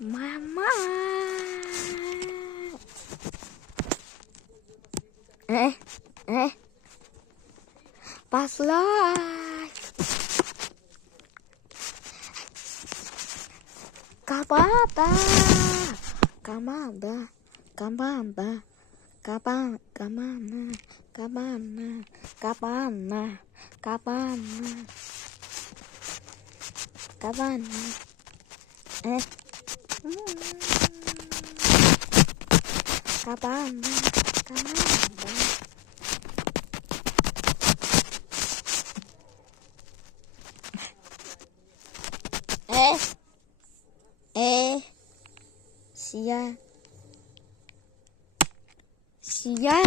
Mama. Paslay. Kabada. Kamada. Kabada. Kabana. Kabana. Kabana. Kabana. Kabana. Kabana. Kabana. Kabana. Sia.